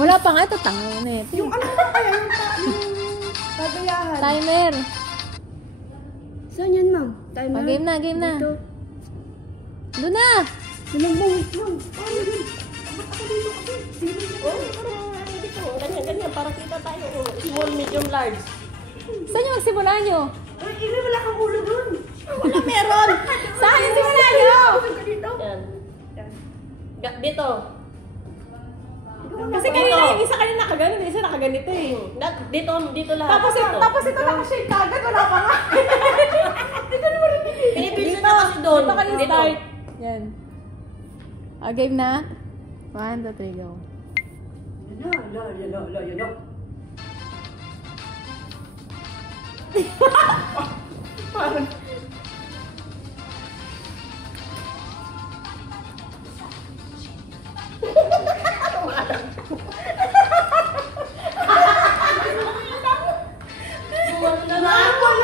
Wala pa nga ito, tango na ito. Yung ano ba kaya yung kagayahan? Timer. Saan yan, ma'am? Timer? Game na, game na. Dito. Doon na. Walang bangit, ma'am. Ano yun? Ako dito kasi. Dito. Ganyan, para kita tayo. Small, medium, large. Saan yung magsimula nyo? Ay, Iri, wala kang ulo dun. Wala meron. Saan yung simula nyo? Dito. Yan. Dito. Kasi kanina yung isa kanina nakaganon, isa nakaganito eh. Dito lahat. Tapos ito nakashake kagad, wala pa nga. Pinipilsin na kasi doon. Dito kayo start. Yan. Game na? 1, 2, 3, go. Yun. Parang